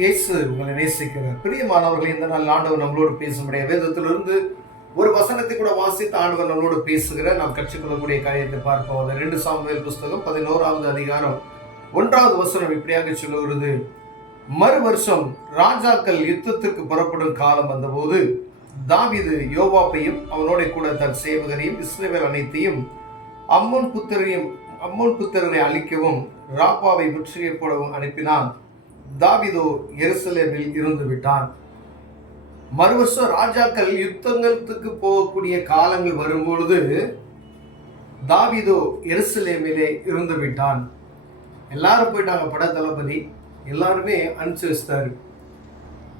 இயேசு உங்களை நேசிக்கிறார். பிரியமானவர்களே, இந்த நாள் ஆண்டவர் நம்மளோடு பேசும்படிய வேதத்திலிருந்து ஒரு வசனத்தை கூட வாசித்து ஆண்டவர் நம்மளோடு பேசுகிற நாம் கற்றுக்கொள்ளக்கூடிய காரியத்தை பார்ப்போம். அது 2 சாமுவேல் புஸ்தகம் 11வது அதிகாரம் 1வது வசனம் இப்படியாக சொல்லுகிறது. மறு வருஷம் ராஜாக்கள் யுத்தத்திற்கு புறப்படும் காலம் வந்தபோது தாவீது யோவாபையும் அவனோட கூட தன் சேவகரையும் இஸ்ரவேல் அனைத்தையும் அம்மோன் புத்திரரை அழிக்கவும் ராப்பாவை முற்றுகையிடவும் அனுப்பினான். தாவீதோ எருசலேமில் இருந்து விட்டான். மறு வருஷம் ராஜாக்கள் யுத்தங்களுக்கு போகக்கூடிய காலங்கள் வரும்பொழுது தாவீதோ எருசலேமிலே இருந்து விட்டான். எல்லாரும் போயிட்டாங்க. பட தளபதி எல்லாருமே அனுசரித்தாரு.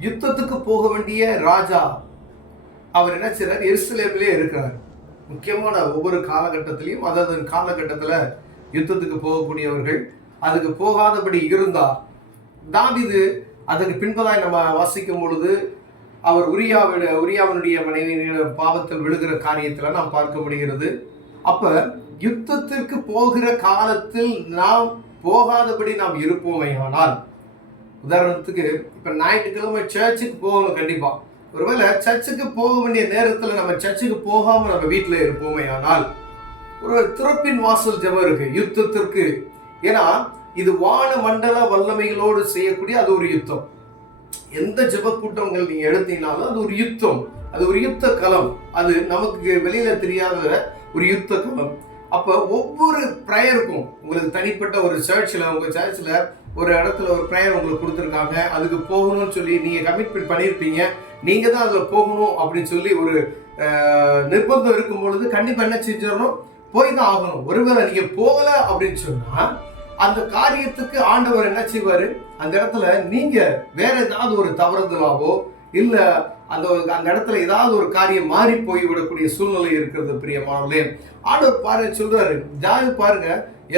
யுத்தத்துக்கு போக வேண்டிய ராஜா அவர் என்ன செய்றார்? எருசலேமிலே இருக்கிறார். முக்கியமான ஒவ்வொரு காலகட்டத்திலையும் அதாவது காலகட்டத்தில் யுத்தத்துக்கு போகக்கூடியவர்கள் அதுக்கு போகாதபடி இருந்தார். தாவீது அதுக்கு பின்பதாய் நம்ம வாசிக்கும் பொழுது அவர் உரியாவினுடைய மனைவியின் பாவத்தில் விழுகிற காரியத்தில் நாம் பார்க்க முடிகிறது. அப்ப யுத்தத்திற்கு போகிற காலத்தில் நாம் போகாதபடி நாம் இருப்போமே. ஆனால் உதாரணத்துக்கு இப்ப ஞாயிற்றுக்கிழமை சர்ச்சுக்கு போகணும். கண்டிப்பா ஒருவேளை சர்ச்சுக்கு போக வேண்டிய நேரத்தில் நம்ம சர்ச்சுக்கு போகாம நம்ம வீட்டில் இருப்போமே. ஆனால் ஒரு திறப்பின் வாசல் ஜெபம் இருக்கு யுத்தத்திற்கு. ஏன்னா இது வான மண்டல வல்லமைகளோடு செய்யக்கூடிய அது ஒரு யுத்தம். எந்த ஜெப கூட்டங்கள் நீங்க எடுத்தீங்கனாலும் அது ஒரு யுத்தம், அது ஒரு யுத்த களம். அது நமக்கு வெளியில தெரியாத ஒரு யுத்த களம். அப்ப ஒவ்வொரு ப்ரேயருக்கும் உங்களுக்கு தனிப்பட்ட ஒரு சர்ச்சில் உங்க சர்ச்சில் ஒரு இடத்துல ஒரு ப்ரேயர் உங்களுக்கு கொடுத்துருக்காங்க, அதுக்கு போகணும்னு சொல்லி நீங்க கமிட்மெண்ட் பண்ணியிருப்பீங்க. நீங்க தான் அதுல போகணும் அப்படின்னு சொல்லி ஒரு நிர்பந்தம் இருக்கும் பொழுது கண்டிப்பா என்ன செஞ்சிடணும்? போய் தான் ஆகணும். ஒருவேளை நீங்க போகல அப்படின்னு சொன்னா அந்த காரியத்துக்கு ஆண்டவர் என்ன செய்வாரு? அந்த இடத்துல நீங்க வேற ஏதாவது ஒரு தவறுதலாவோ இல்ல அந்த இடத்துல ஏதாவது ஒரு காரியம் மாறி போய் விடக்கூடிய சூழ்நிலை இருக்கிறது. பிரியமானவர்களே, ஆண்டவர் பாருங்க சொல்றாரு, ஜாதி பாருங்க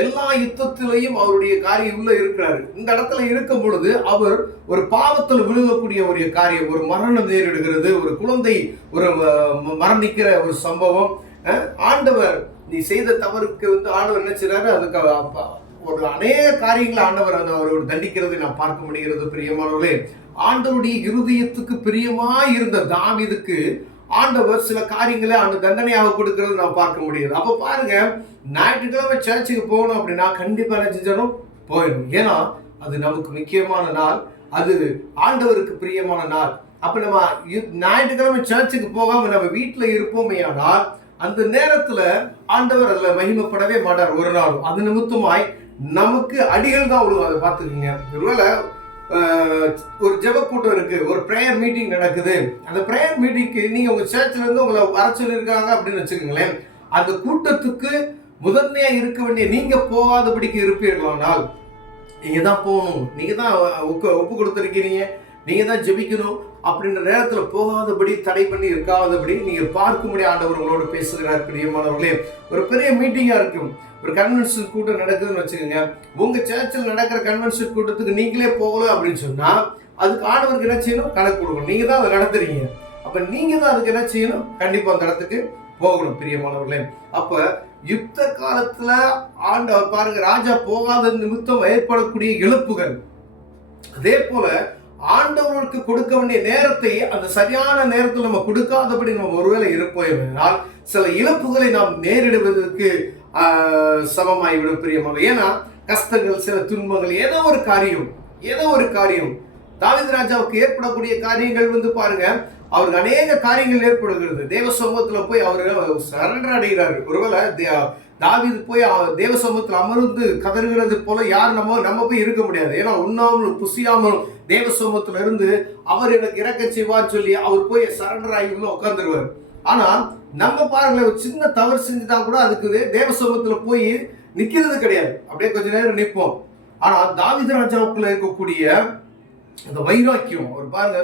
எல்லா யுத்தத்திலையும் அவருடைய காரியம் உள்ள இருக்கிறாரு. இந்த இடத்துல இருக்கும் பொழுது அவர் ஒரு பாவத்தில் விழுகக்கூடிய ஒரு காரியம், ஒரு மரணம் நேரிடுகிறது, ஒரு குழந்தை ஒரு மரணிக்கிற ஒரு சம்பவம். ஆண்டவர் நீ செய்த தவறுக்கு ஆண்டவர் என்ன செய்றாரு? அதுக்கு ஒரு அநேக காரியங்களை ஆண்டவர் அவரோடு தண்டிக்கிறதை நாம் பார்க்க முடிகிறது. பிரியமானவர்களே, ஆண்டவருடைய இருதயத்துக்கு பிரியமாய் இருந்த தாவீதுக்கு ஆண்டவர் சில காரியங்களை அந்த தண்டனையாக கொடுக்கிறது நாம் பார்க்க முடியுது. அப்ப பாருங்க, ஞாயிற்றுக்கிழமை சர்ச்சுக்கு போகணும் அப்படின்னா கண்டிப்பா என்ன செஞ்சணும்? போயிடும். ஏன்னா அது நமக்கு முக்கியமான நாள், அது ஆண்டவருக்கு பிரியமான நாள். அப்ப நம்ம ஞாயிற்றுக்கிழமை சர்ச்சுக்கு போகாம நம்ம வீட்டுல இருப்போமே. ஆனால் அந்த நேரத்துல ஆண்டவர் அதுல மகிமைப்படவே மாட்டார் ஒரு நாளும். அது நிமித்தமாய் நமக்கு அடிகள் தான் விழுவும். அதை பார்த்துக்குங்க. ஒருவேளை ஒரு ஜெப கூட்டம் இருக்கு, ஒரு ப்ரேயர் மீட்டிங் நடக்குது. அந்த ப்ரேயர் மீட்டிங்க்கு நீங்க உங்க சர்ச்ல இருந்து உங்களை வர சொல்லியிருக்காங்க அப்படின்னு வச்சுக்கோங்களேன். அந்த கூட்டத்துக்கு முதன்மையா இருக்க வேண்டிய நீங்க போகாதபடிக்கு இருப்பீர்களானால் நீங்க தான் போகணும், நீங்க தான் ஒப்பு கொடுத்துருக்கீங்க, நீங்க தான் ஜெபிக்கணும் அப்படின்ற நேரத்துல போகாதபடி தடை பண்ணி இருக்காதபடி நீங்க பார்க்கும்படி ஆண்டவர் உங்களோட பேசுகிறார். பிரியமானவர்களே, ஒரு பெரிய மீட்டிங்கா இருக்கும், ஒரு கன்வென்ஷன் கூட்டம் நடக்குதுன்னு வச்சுக்கோங்க. உங்க சர்ச்சில் நடக்கிற கன்வென்ஷன் கூட்டத்துக்கு நீங்களே போகல அப்படின்னு சொன்னா அதுக்கு ஆண்டவருக்கு என்ன செய்யணும்? கணக்கு கொடுக்கணும். நீங்க தான் அதை நடத்துறீங்க. அப்ப நீங்க தான் அதுக்கு என்ன செய்யணும்? கண்டிப்பா அந்த இடத்துக்கு போகணும். பிரியமானவர்களே, அப்ப யுத்த காலத்துல ஆண்டவர் பாருங்க, ராஜா போகாத நிமித்தம் ஏற்படக்கூடிய இழப்புகள், அதே போல ஆண்டவருக்கு கொடுக்க வேண்டிய நேரத்தை அந்த சரியான நேரத்தில் நம்ம கொடுக்காதபடி நம்ம ஒருவேளை இருப்போம். சில இழப்புகளை நாம் நேரிடுவதற்கு சமமாகிவிடும். பிரியமாக, ஏன்னா கஷ்டங்கள், சில துன்பங்கள், ஏதோ ஒரு காரியம் தாவீது ராஜாவுக்கு ஏற்படக்கூடிய காரியங்கள் பாருங்க, அவருக்கு அநேக காரியங்கள் ஏற்படுகிறது. தேவ சமூகத்துல போய் அவர் சரண்டர் அடைகிறாரு. ஒருவேளை தாவீது போய் தேவ சமூகத்தில் அமர்ந்து கதறுகிறது போல யார் நம்ம போய் இருக்க முடியாது. ஏன்னா உண்ணாமல் புசியாமல் தேவ சமூகத்துல இருந்து அவர் எனக்கு இறக்க செய்வான்னு சொல்லி அவர் போய் சரண்டர் ஆகி உட்காந்துருவார். ஆனா நம்ம பாருங்களேன், ஒரு சின்ன தவறு செஞ்சுட்டா கூட அதுக்கு தேவ சமூகத்துல போய் நிக்கிறது கிடையாது, அப்படியே கொஞ்ச நேரம் நிற்போம். ஆனா தாவீது ராஜாவுக்குள்ள இருக்கக்கூடிய அந்த வைராக்கியம், அவர் பாருங்க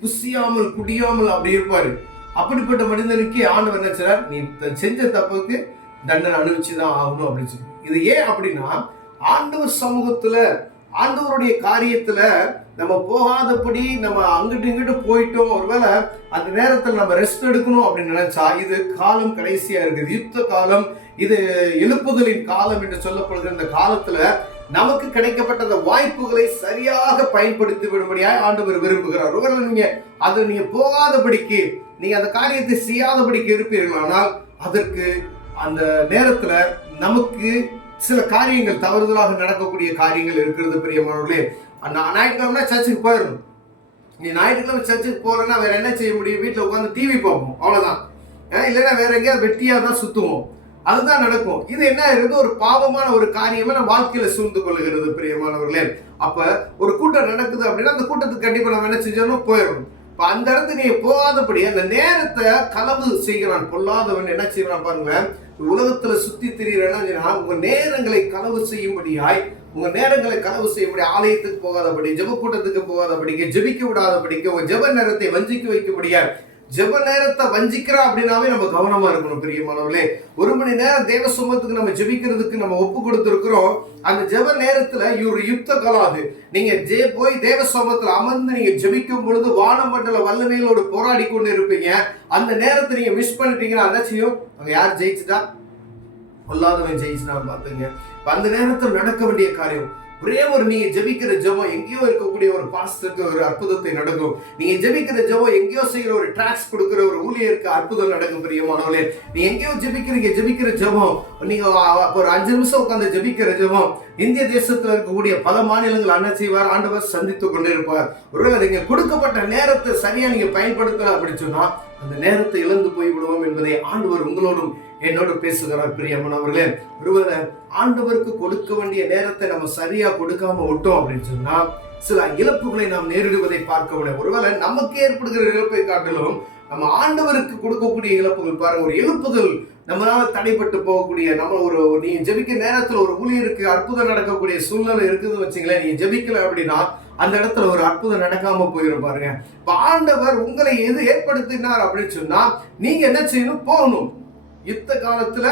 புசியாமல் குடியாமல் அப்படி இருப்பாரு. அப்படிப்பட்ட மனிதனுக்கு ஆண்டவர் என்ன செய்றார்? நீ செஞ்ச தப்புக்கு தண்டனை அனுபவிச்சுதான் ஆகணும் அப்படின்னு சொல்லி. இது ஏன் அப்படின்னா, ஆண்டவர் சமூகத்துல ஆண்டவருடைய காரியத்துல நம்ம போகாதபடி நம்ம அங்கிட்டு இங்கிட்டு போயிட்டோம். ஒருவேளை அந்த நேரத்தில் நம்ம ரெஸ்ட் எடுக்கணும் அப்படின்னு நினைச்சா இது காலம் கடைசியா இருக்குது, யுத்த காலம், இது எழுப்புதலின் காலம் என்று சொல்லப்படுகிற இந்த காலத்துல நமக்கு கிடைக்கப்பட்ட அந்த வாய்ப்புகளை சரியாக பயன்படுத்தி விடும்படியாக ஆண்டவர் விரும்புகிறார். ஒருவேளை நீங்க போகாதபடிக்கு, நீங்க அந்த காரியத்தை செய்யாதபடிக்கு இருப்பீர்களானால் அதற்கு அந்த நேரத்துல நமக்கு சில காரியங்கள் தவறுதலாக நடக்கக்கூடிய காரியங்கள் இருக்கிறது பிரியமானவர்களே. ஞாயிற்றுக்கிழமை சர்ச்சுக்கு போயிடணும். நீ ஞாயிற்றுக்கிழமை சர்ச்சுக்கு போகலன்னா வேற என்ன செய்ய முடியும்? வீட்டில் உட்காந்து டிவி பார்ப்போம், அவ்வளவுதான். இல்லைன்னா வேற எங்கேயாவது வெட்டியா தான் சுத்துவோம், அதுதான் நடக்கும். இது என்ன இருக்குது? ஒரு பாவமான ஒரு காரியமா நம்ம வாழ்க்கையில சூழ்ந்து கொள்ளுகிறது பிரியமானவர்களே. அப்ப ஒரு கூட்டம் நடக்குது அப்படின்னா அந்த கூட்டத்துக்கு கண்டிப்பா நம்ம என்ன செஞ்சோம்? போயிடணும். இப்ப அந்த இடத்துக்கு நீங்க போகாதபடி அந்த நேரத்தை களவு செய்கிறான் பொல்லாதவன். என்ன செய்யறான் பாருங்க, உலகத்துல சுத்தி திரியிறா உங்க நேரங்களை களவு செய்யும்படியாய், உங்க நேரங்களை களவு செய்யும்படி ஆலயத்துக்கு போகாதபடி, ஜெப கூட்டத்துக்கு போகாதபடிக்கு, ஜெபிக்க விடாதபடிக்கு, உங்க ஜெப நேரத்தை வஞ்சிக்க வைக்கபடியா. ஜெப நேரத்தை வஞ்சிக்கிறா அப்படின்னாவே நம்ம கவனமா இருக்கணும் பிரியமானவர்களே. 1 மணி நேரம் தேவ சமூகத்துக்கு நம்ம ஜெபிக்கிறதுக்கு நம்ம ஒப்பு கொடுத்திருக்கிறோம். அந்த ஜெப நேரத்துல ஒரு யுத்த கலாது. நீங்க போய் தேவ சமூகத்துல அமர்ந்து நீங்க ஜெபிக்கும் பொழுது வானமண்டல வல்லமைகளோடு போராடி கொண்டு இருப்பீங்க. அந்த நேரத்தை நீங்க மிஸ் பண்ணிட்டீங்கன்னா என்ன செய்யும்? அங்க யார் ஜெயிச்சுட்டா? பொல்லாதவன் ஜெயிச்சுட்டான்னு பாத்துங்க. அந்த நேரத்தில் நடக்க வேண்டிய காரியம் ஒரே ஒரு, நீங்க ஜெபிக்கிற ஜெபம் எங்கேயோ இருக்கக்கூடிய ஒரு பாஸ்டருக்கு ஒரு அற்புதத்தை நடக்கும். நீங்க ஜெபிக்கிற ஜெபம் எங்கேயோ செய்யற ஒரு டிராக்ஸ் கொடுக்கிற ஒரு ஊழியருக்கு அற்புதம் நடக்கும் பிரியமானவர்களே. நீங்க எங்கேயோ ஜெபிக்கிற ஜெபம், நீங்க ஒரு 5 நிமிஷம் உட்கார்ந்து ஜெபிக்கிற ஜெபம் இந்திய தேசத்துல இருக்கக்கூடிய பல மாநிலங்கள் என்ன செய்வார்? ஆண்டவர் சந்தித்து கொண்டே இருப்பார். ஒருவேளை நீங்க கொடுக்கப்பட்ட நேரத்தை சரியா நீங்க பயன்படுத்தல அப்படின்னு சொன்னா அந்த நேரத்தை இழந்து போய் விடுவோம் என்பதை ஆண்டவர் உங்களோடும் என்னோடு பேசுகிறார் பிரியமானவர்களே. ஒருவேளை ஆண்டவருக்கு கொடுக்க வேண்டிய நேரத்தை நம்ம சரியா கொடுக்காம விட்டோம் அப்படின்னு சொன்னா சில இழப்புகளை நாம் நேரிடுவதை பார்க்க முடியும். ஒருவேளை நமக்கு ஏற்படுகிற இழப்பை காட்டிலும் நம்ம ஆண்டவருக்கு கொடுக்கக்கூடிய இழப்புகள் பாருங்க, ஒரு இழப்புகள் நம்மளால தடைப்பட்டு போகக்கூடிய, நம்ம நீங்க ஜெபிக்க நேரத்துல ஒரு ஊழியருக்கு அற்புதம் நடக்கக்கூடிய சூழ்நிலை இருக்குதுன்னு வச்சுங்களேன். நீங்க ஜெபிக்கல அப்படின்னா அந்த இடத்துல ஒரு அற்புதம் நடக்காம போயிடும் பாருங்க. இப்ப ஆண்டவர் உங்களை எது ஏற்படுத்தினார் அப்படின்னு சொன்னா நீங்க என்ன செய்யணும்? போகணும். யுத்த காலத்துல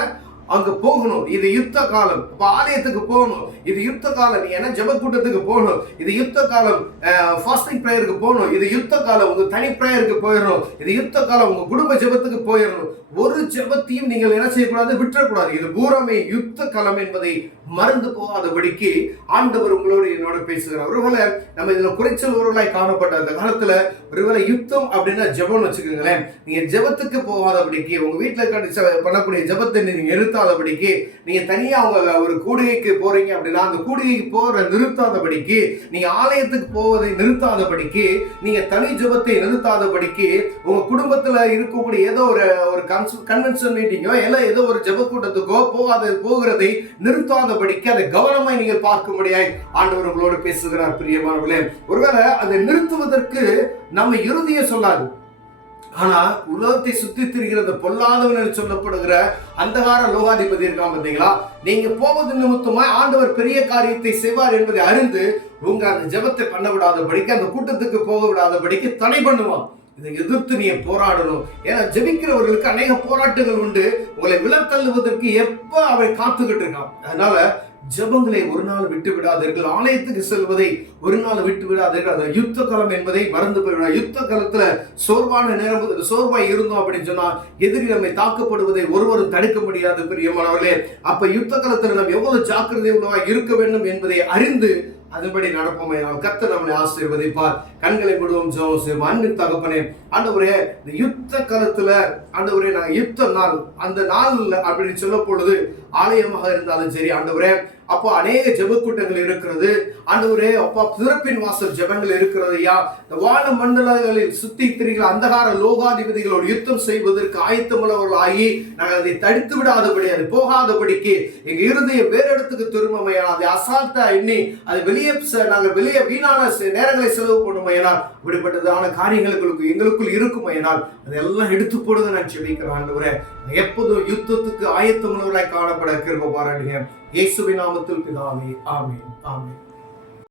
அங்க போகணும். இது யுத்த காலம். இப்ப ஆலயத்துக்கு போகணும். இது யுத்த காலம். நீ என்ன ஜெப கூட்டத்துக்கு போகணும். இது யுத்த காலம். ஃபாஸ்டிங் பிரேயருக்கு போகணும். இது யுத்த காலம். உங்க தனி பிரேயருக்கு போயிடணும். இது யுத்த காலம். உங்க குடும்ப ஜெபத்துக்கு போயிடணும். ஒரு ஜெபத்தையும் நீங்கள் என்ன செய்யக்கூடாது? விட்டுறக்கூடாது. இது பூராமே யுத்த காலம் என்பதை மறந்து போகாதபடிக்கு ஆண்டவர் உங்களோடு என்னோட பேசுகிறார். ஒருவேளை நம்ம இதுல குறைச்சல் ஒருவர்களாய் காணப்பட்ட அந்த காலத்துல ஒருவேளை யுத்தம் அப்படின்னா ஜெபம்னு வச்சுக்கோங்களேன். நீங்க ஜெபத்துக்கு போகாதபடிக்கு, உங்க வீட்டுல பண்ணக்கூடிய ஜெபத்தை நீங்க நிறுத்தாதபடிக்கு, நீங்க தனியா அவங்க ஒரு கூடுகைக்கு போறீங்க அப்படின்னா அந்த கூடுகைக்கு போற நிறுத்தாதபடிக்கு, நீங்க ஆலயத்துக்கு போவதை நிறுத்தாதபடிக்கு, நீங்க தனி ஜெபத்தை நிறுத்தாதபடிக்கு, உங்க குடும்பத்துல இருக்கக்கூடிய ஏதோ ஒரு கன்வென்ஷன் மீட்டிங்கோ எல்லாம் ஏதோ ஒரு ஜெப கூட்டத்துக்கோ போகிறதை நிறுத்தாதபடிக்கு அதை கவனமாய் நீங்கள் பார்க்க முடியாது ஆண்டவர் உங்களோடு பேசுகிறார் பிரியமானவர்களே. ஒருவேளை அதை நிறுத்துவதற்கு நம்ம இறுதியை சொல்லாது, ஆனா உலகத்தை சுத்தி திரிகிறது பொல்லாதவன் சொல்லப்படுகிற அந்தகார லோகாதிபதி இருக்கான் பார்த்தீங்களா? நீங்க போவது நிமித்தமாய் ஆண்டவர் பெரிய காரியத்தை செய்வார் என்பதை அறிந்து உங்க அந்த ஜெபத்தை பண்ண விடாதபடிக்கு, அந்த கூட்டத்துக்கு போக விடாதபடிக்கு தடை பண்ணுவான். இதை எதிர்த்து நீ போராடணும். ஏன்னா ஜெபிக்கிறவர்களுக்கு அநேக போராட்டங்கள் உண்டு. உங்களை விலத்தள்ளுவதற்கு எப்ப அவை காத்துக்கிட்டு இருக்கான். அதனால ஜெபங்களை ஒரு நாள் விட்டு விடாதீர்கள். ஆலயத்துக்கு செல்வதை ஒரு நாள் விட்டு விடாதீர்கள். அந்த யுத்த காலம் என்பதை மறந்து போய்விடாது. யுத்த காலத்துல சோர்வான நேரம், சோர்வாய் இருந்தோம் அப்படின்னு சொன்னா எதிரி நம்மை தாக்கப்படுவதை ஒருவரும் தடுக்க முடியாது பிரியமானவர்களே. அப்ப யுத்த காலத்துல நம்ம எவ்வளவு ஜாக்கிரதை உள்ளவா இருக்க வேண்டும் என்பதை அறிந்து அதுபடி நடப்போமே. கர்த்தர் நம்மளை ஆசீர்வதிப்பார். கண்களை விடுவோம், ஜெபம் செய்வோம். அன்பின் தகப்பனே, ஆண்டவரே இந்த யுத்த காலத்துல ஆண்டவரே நாங்கள் யுத்த நாள், அந்த நாள் அப்படின்னு சொல்ல பொழுது ஆலயமாக இருந்தாலும் சரி ஆண்டவரே, அப்போ அநேக ஜெப கூட்டங்கள் இருக்கிறது ஆண்டவரே. அப்பா திறப்பின் வாசல் ஜெபங்கள் இருக்கிறது. இந்த வான மண்டலங்களில் சுத்தி திரிகிற அந்தகார லோகாதிபதிகளோடு யுத்தம் செய்வதற்கு ஆயத்தமுள்ளவர்கள் ஆகி நாங்கள் அதை தடுத்து விடாதபடி, அது போகாதபடிக்கு எங்க இருதய வேற இடத்துக்கு திரும்பமையானால், அதை அசால்ட்டா எண்ணி அது நாங்கள் வெளியே வீணான நேரங்களை செலவு பண்ணுமையினால், இப்படிப்பட்டதான காரியங்களுக்கு எங்களுக்குள் இருக்குமையினால் அதெல்லாம் எடுத்து போடுங்க நான் செபிக்கிறேன் ஆண்டவரே. எப்போதும் யுத்தத்துக்கு ஆயத்தமுள்ளவர்களாய் காணப்பட கிருபை பாராட்டுங்க. இயேசுவின் நாமத்தில் பிதாவே, ஆமென், ஆமென்.